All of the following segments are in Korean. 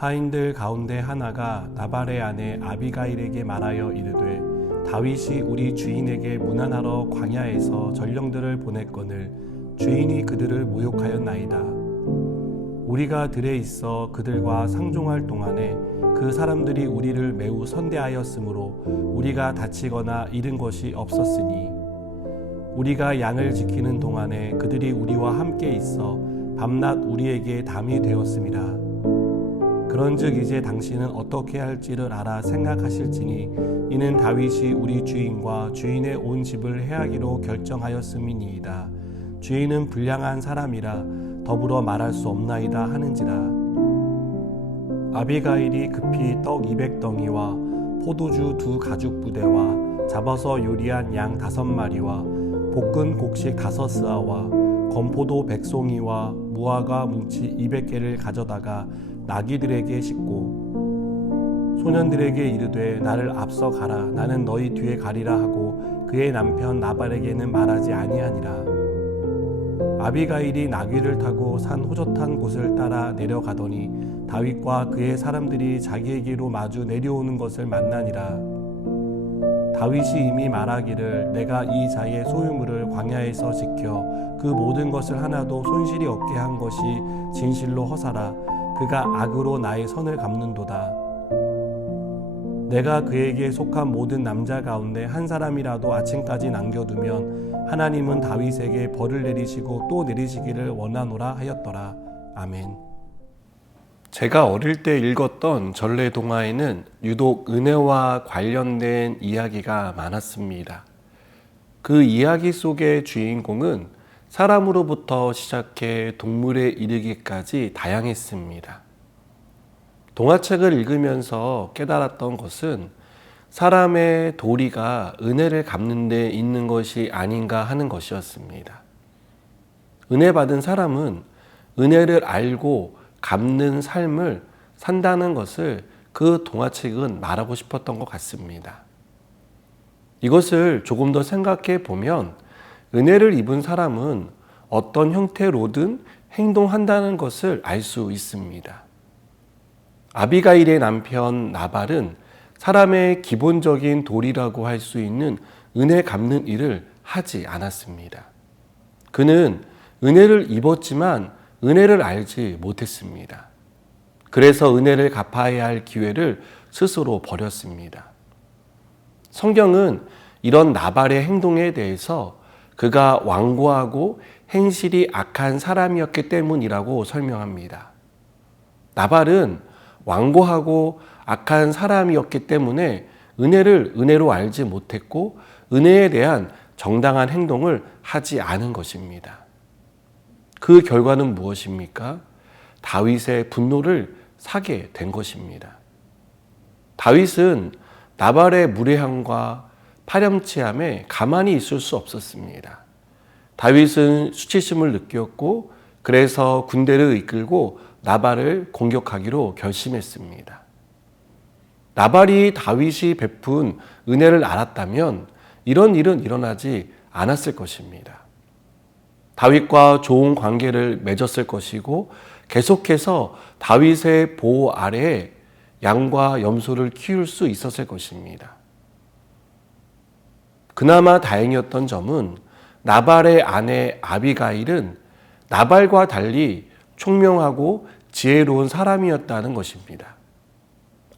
하인들 가운데 하나가 나발의 아내 아비가일에게 말하여 이르되 다윗이 우리 주인에게 문안하러 광야에서 전령들을 보냈거늘 주인이 그들을 모욕하였나이다. 우리가 들에 있어 그들과 상종할 동안에 그 사람들이 우리를 매우 선대하였으므로 우리가 다치거나 잃은 것이 없었으니 우리가 양을 지키는 동안에 그들이 우리와 함께 있어 밤낮 우리에게 담이 되었음이라. 그런즉 이제 당신은 어떻게 할지를 알아 생각하실지니 이는 다윗이 우리 주인과 주인의 온 집을 해하기로 결정하였음이니이다. 주인은 불량한 사람이라 더불어 말할 수 없나이다 하는지라. 아비가일이 급히 떡 200덩이와 포도주 2 가죽 부대와 잡아서 요리한 양 5마리와 볶은 곡식 5스아와 건포도 100송이와 무화과 뭉치 200개를 가져다가 나귀들에게 싣고 소년들에게 이르되 나를 앞서 가라 나는 너희 뒤에 가리라 하고 그의 남편 나발에게는 말하지 아니하니라. 아비가일이 나귀를 타고 산 호젓한 곳을 따라 내려가더니 다윗과 그의 사람들이 자기에게로 마주 내려오는 것을 만나니라. 다윗이 이미 말하기를 내가 이 자의 소유물을 광야에서 지켜 그 모든 것을 하나도 손실이 없게 한 것이 진실로 허사라. 그가 악으로 나의 선을 갚는도다. 내가 그에게 속한 모든 남자 가운데 한 사람이라도 아침까지 남겨두면 하나님은 다윗에게 벌을 내리시고 또 내리시기를 원하노라 하였더라. 아멘. 제가 어릴 때 읽었던 전래 동화에는 유독 은혜와 관련된 이야기가 많았습니다. 그 이야기 속의 주인공은 사람으로부터 시작해 동물에 이르기까지 다양했습니다. 동화책을 읽으면서 깨달았던 것은 사람의 도리가 은혜를 갚는 데 있는 것이 아닌가 하는 것이었습니다. 은혜 받은 사람은 은혜를 알고 갚는 삶을 산다는 것을 그 동화책은 말하고 싶었던 것 같습니다. 이것을 조금 더 생각해 보면 은혜를 입은 사람은 어떤 형태로든 행동한다는 것을 알 수 있습니다. 아비가일의 남편 나발은 사람의 기본적인 도리라고 할 수 있는 은혜 갚는 일을 하지 않았습니다. 그는 은혜를 입었지만 은혜를 알지 못했습니다. 그래서 은혜를 갚아야 할 기회를 스스로 버렸습니다. 성경은 이런 나발의 행동에 대해서 그가 완고하고 행실이 악한 사람이었기 때문이라고 설명합니다. 나발은 완고하고 악한 사람이었기 때문에 은혜를 은혜로 알지 못했고 은혜에 대한 정당한 행동을 하지 않은 것입니다. 그 결과는 무엇입니까? 다윗의 분노를 사게 된 것입니다. 다윗은 나발의 무례함과 파렴치함에 가만히 있을 수 없었습니다. 다윗은 수치심을 느꼈고 그래서 군대를 이끌고 나발을 공격하기로 결심했습니다. 나발이 다윗이 베푼 은혜를 알았다면 이런 일은 일어나지 않았을 것입니다. 다윗과 좋은 관계를 맺었을 것이고 계속해서 다윗의 보호 아래에 양과 염소를 키울 수 있었을 것입니다. 그나마 다행이었던 점은 나발의 아내 아비가일은 나발과 달리 총명하고 지혜로운 사람이었다는 것입니다.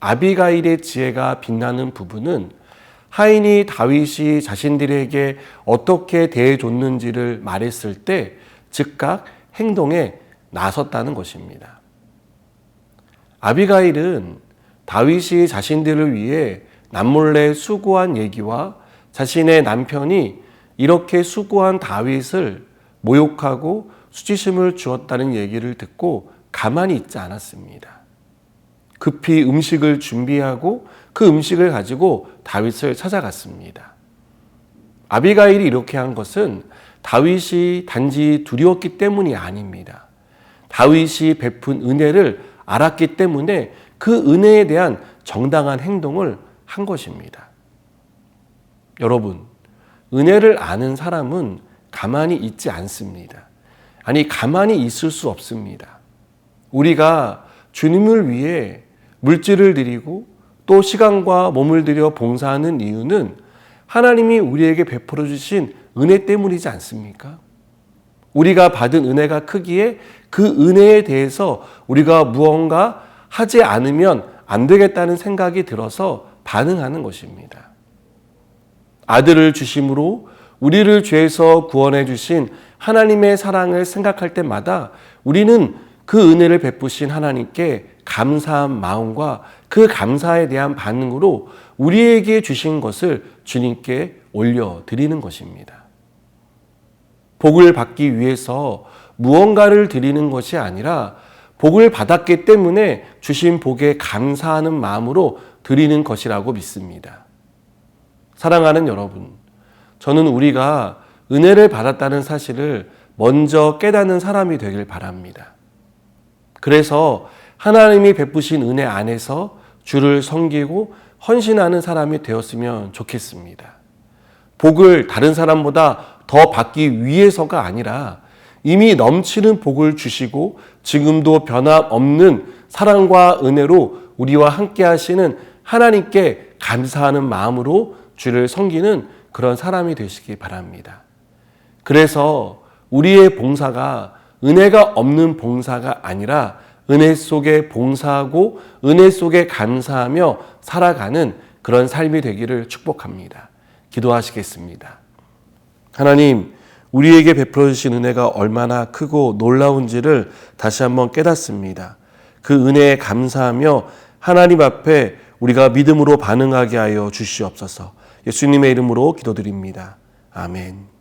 아비가일의 지혜가 빛나는 부분은 하인이 다윗이 자신들에게 어떻게 대해줬는지를 말했을 때 즉각 행동에 나섰다는 것입니다. 아비가일은 다윗이 자신들을 위해 남몰래 수고한 얘기와 자신의 남편이 이렇게 수고한 다윗을 모욕하고 수치심을 주었다는 얘기를 듣고 가만히 있지 않았습니다. 급히 음식을 준비하고 그 음식을 가지고 다윗을 찾아갔습니다. 아비가일이 이렇게 한 것은 다윗이 단지 두려웠기 때문이 아닙니다. 다윗이 베푼 은혜를 알았기 때문에 그 은혜에 대한 정당한 행동을 한 것입니다. 여러분, 은혜를 아는 사람은 가만히 있지 않습니다. 아니, 가만히 있을 수 없습니다. 우리가 주님을 위해 물질을 드리고 또 시간과 몸을 들여 봉사하는 이유는 하나님이 우리에게 베풀어 주신 은혜 때문이지 않습니까? 우리가 받은 은혜가 크기에 그 은혜에 대해서 우리가 무언가 하지 않으면 안 되겠다는 생각이 들어서 반응하는 것입니다. 아들을 주심으로 우리를 죄에서 구원해 주신 하나님의 사랑을 생각할 때마다 우리는 그 은혜를 베푸신 하나님께 감사한 마음과 그 감사에 대한 반응으로 우리에게 주신 것을 주님께 올려드리는 것입니다. 복을 받기 위해서 무언가를 드리는 것이 아니라 복을 받았기 때문에 주신 복에 감사하는 마음으로 드리는 것이라고 믿습니다. 사랑하는 여러분, 저는 우리가 은혜를 받았다는 사실을 먼저 깨닫는 사람이 되길 바랍니다. 그래서 하나님이 베푸신 은혜 안에서 주를 섬기고 헌신하는 사람이 되었으면 좋겠습니다. 복을 다른 사람보다 더 받기 위해서가 아니라 이미 넘치는 복을 주시고 지금도 변함없는 사랑과 은혜로 우리와 함께 하시는 하나님께 감사하는 마음으로 주를 섬기는 그런 사람이 되시기 바랍니다. 그래서 우리의 봉사가 은혜가 없는 봉사가 아니라 은혜 속에 봉사하고 은혜 속에 감사하며 살아가는 그런 삶이 되기를 축복합니다. 기도하시겠습니다. 하나님, 우리에게 베풀어 주신 은혜가 얼마나 크고 놀라운지를 다시 한번 깨닫습니다. 그 은혜에 감사하며 하나님 앞에 우리가 믿음으로 반응하게 하여 주시옵소서. 예수님의 이름으로 기도드립니다. 아멘.